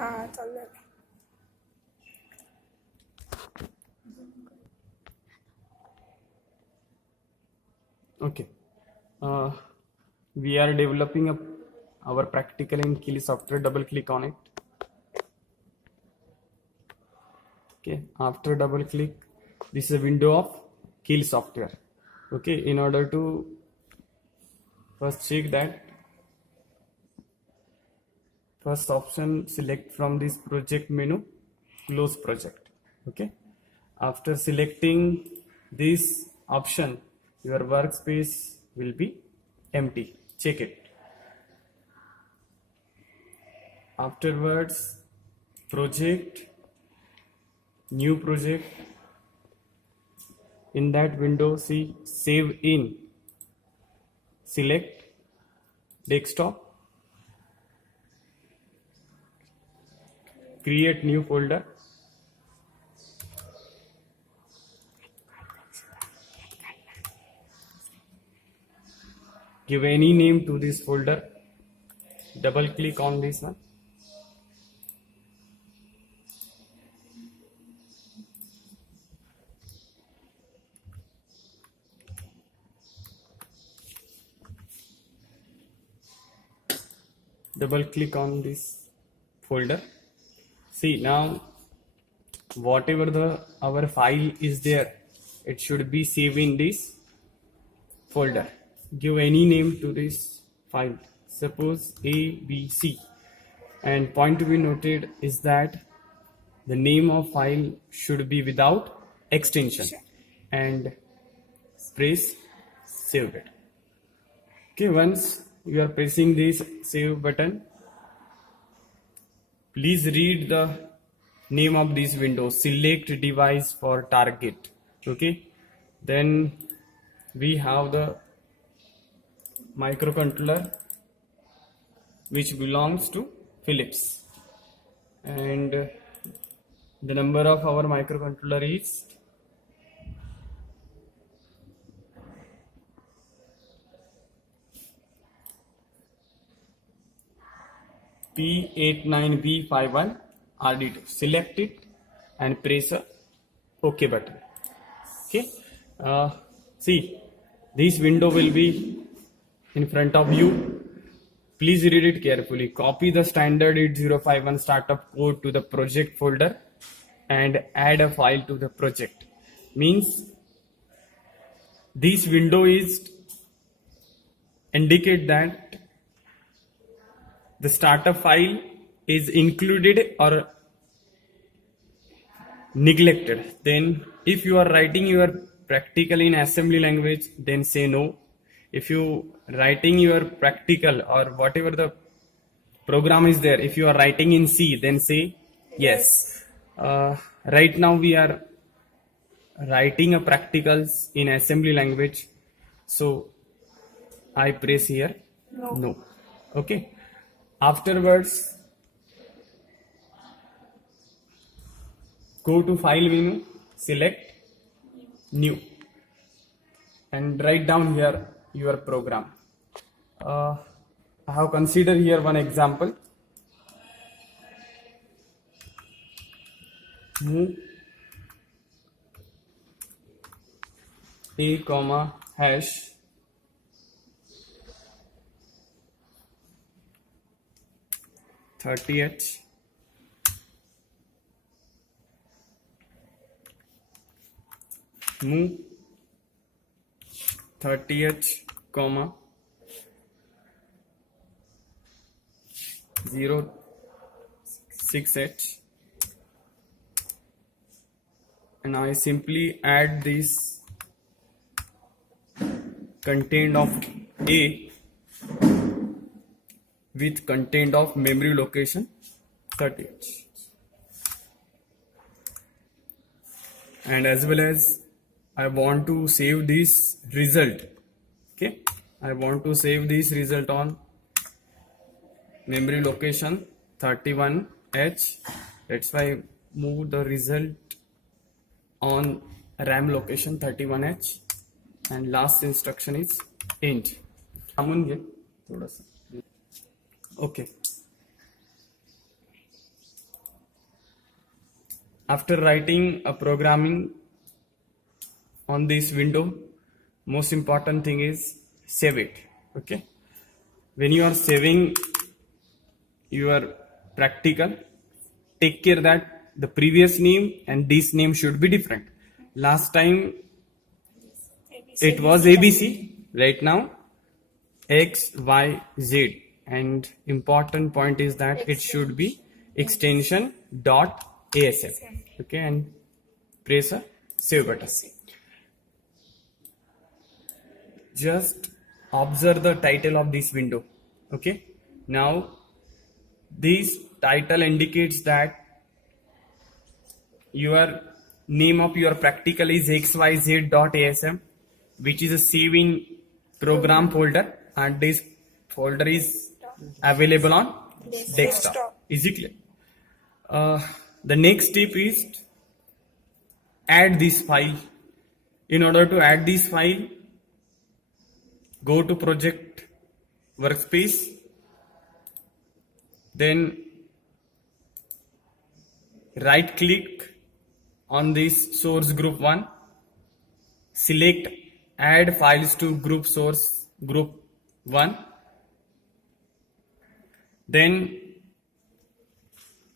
हाँ चल रहा है. Okay. We are developing our practical in Keeli software. Double click on it. Okay. After double click, this is a window of Keeli software. Okay. In order to first check that, first option, select from this project menu, close project. Okay. After selecting this option, your workspace will be empty. Check it. Afterwards, project, new project. In that window, see save in. Select desktop. Create new folder. Give any name to this folder. Double click on this one. Double click on this folder. See now whatever our file is there, it should be saved in this folder. Give any name to this file. Suppose ABC. And point to be noted is that the name of file should be without extension. And press save it. Okay, once you are pressing this save button, please read the name of this window. Select device for target. Okay, then we have the microcontroller which belongs to Philips, and the number of our microcontroller is P89B51 RD2. Select it and press a OK button. Okay, see this window will be in front of you. Please read it carefully. Copy the standard 8051 startup code to the project folder and add a file to the project. Means this window is indicate that the startup file is included or neglected. Then if you are writing your practical in assembly language, then say no. If you writing your practical or whatever the program is there, if you are writing in C, then say yes. Right now we are writing a practicals in assembly language, so I press here no. Okay, afterwards go to file menu, select new and write down here your program. I have considered here one example. Move a comma hash .30h move 30h comma 06h, and I simply add this content of A with content of memory location 30h, and as well as I want to save this result. Okay, I want to save this result on memory location 31h. That's why I move the result on RAM location 31h, and last instruction is int. Okay, after writing a programming on this window, most important thing is save it. Okay, when you are saving your practical, take care that the previous name and this name should be different. Last time it was ABC, right now XYZ, and important point is that it should be extension .asm. Okay, and press a save button. Just observe the title of this window. Okay, now this title indicates that your name of your practical is xyz.asm, which is a save in program folder, and this folder is available on desktop. Is it clear? The next step is add this file. In order to add this file, go to project workspace, then right click on this source group 1, select add files to group source group 1, then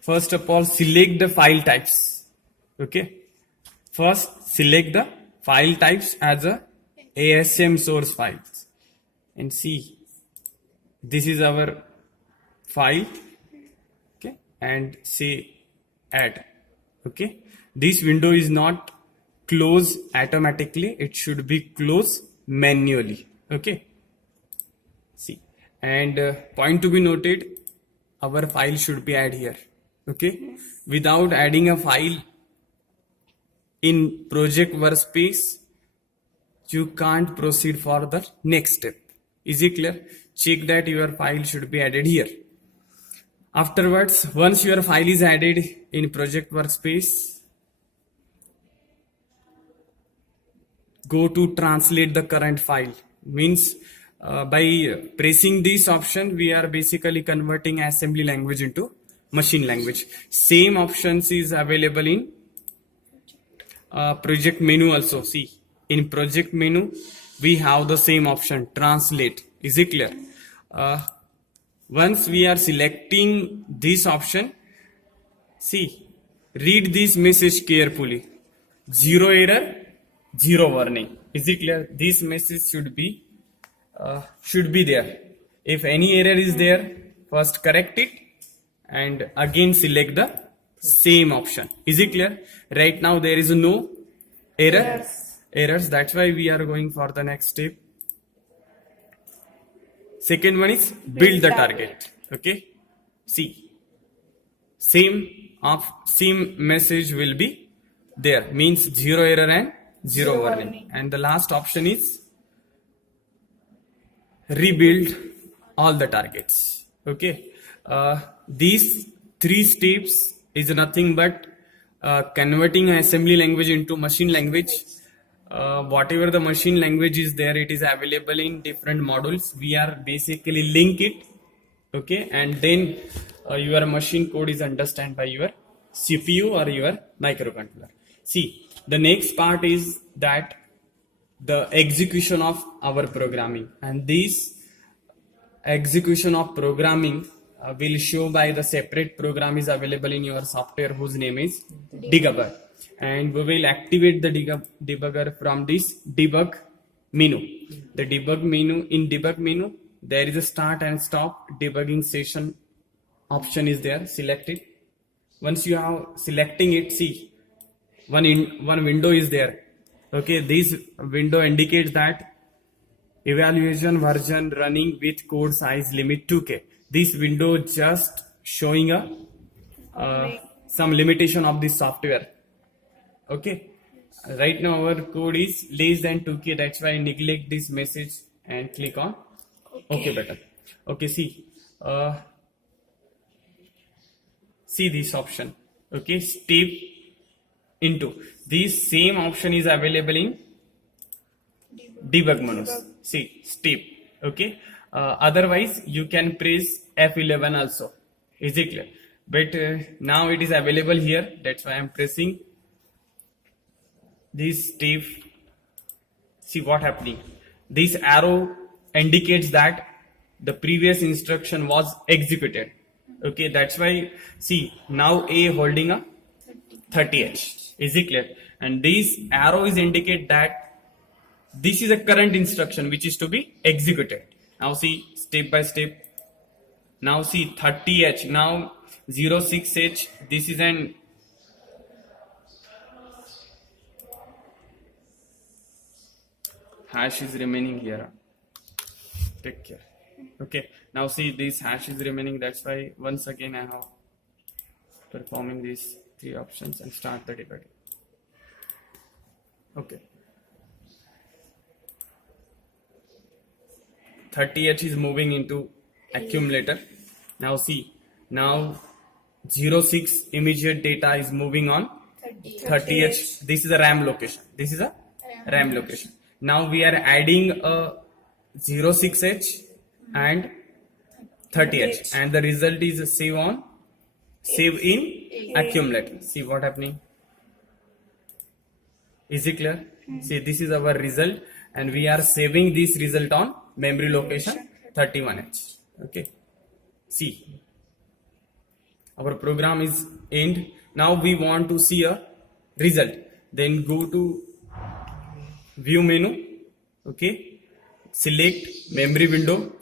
first of all select the file types. Okay, first select the file types as a ASM source files, and see this is our file. Okay, and say add. Okay, this window is not close automatically, it should be closed manually. Okay, see, and point to be noted, our file should be add here. Okay, without adding a file in project workspace, you can't proceed for the next step. Is it clear? Check that your file should be added here. Afterwards, once your file is added in project workspace, go to translate the current file. Means by pressing this option, we are basically converting assembly language into machine language. Same options is available in project menu also. See, in project menu we have the same option, translate. Is it clear? Once we are selecting this option, see, read this message carefully. Zero error, zero warning. Is it clear? This message should be there. If any error is there, first correct it and again select the same option. Is it clear? Right now there is no errors. That's why we are going for the next step. Second one is build the target. Okay, see, same message will be there, means zero error and zero warning. And the last option is rebuild all the targets. Okay, these three steps is nothing but converting assembly language into machine language. Whatever the machine language is there, it is available in different modules. We are basically link it. Okay, and then your machine code is understood by your CPU or your microcontroller. See, the next part is that the execution of our programming, and this execution of programming will show by the separate program is available in your software whose name is debugger, and we will activate the debugger from this debug menu. The debug menu, in debug menu there is a start and stop debugging session option is there. Select it. Once you have selecting it, see, one window is there. Okay, this window indicates that evaluation version running with code size limit 2K. This window just showing some limitation of this software. Okay, right now our code is less than 2K, that's why I neglect this message and click on OK button. Okay, see this option. Okay, step into this same option is available in debug menus. See, step. Okay, otherwise you can press F11 also. Is it clear? but now it is available here. That's why I'm pressing this step. See what happening. This arrow indicates that the previous instruction was executed. Okay, that's why see now A holding a 30H. Is it clear? And this arrow is indicate that this is a current instruction which is to be executed. Now see step by step. Now see 30H. Now 06H. This is an hash is remaining here. Take care. Okay. Now see this hash is remaining. That's why once again I have performing these three options and start the debugging. Okay. 30H is moving into accumulator. Now see, now 06 immediate data is moving on 30H. This is a RAM location. This is a RAM location. Now we are adding a 06H and 30H, and the result is save in accumulator. See what happening. Is it clear? See, this is our result, and we are saving this result on memory location 31H. Okay. See, our program is end. Now we want to see a result. Then go to view menu. Okay. Select memory window.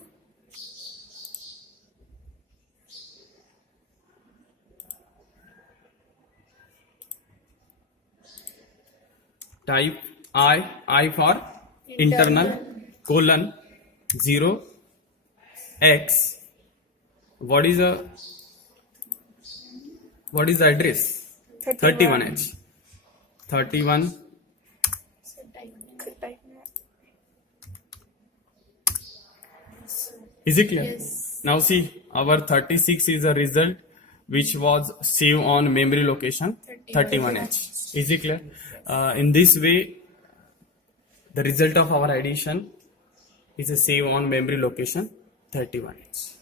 Type I for internal colon 0 X. What is the address? 31H. 31. Is it clear? Yes. Now see, our 36 is a result which was saved on memory location 31H. Is it clear? In this way, the result of our addition is a save on memory location 31H.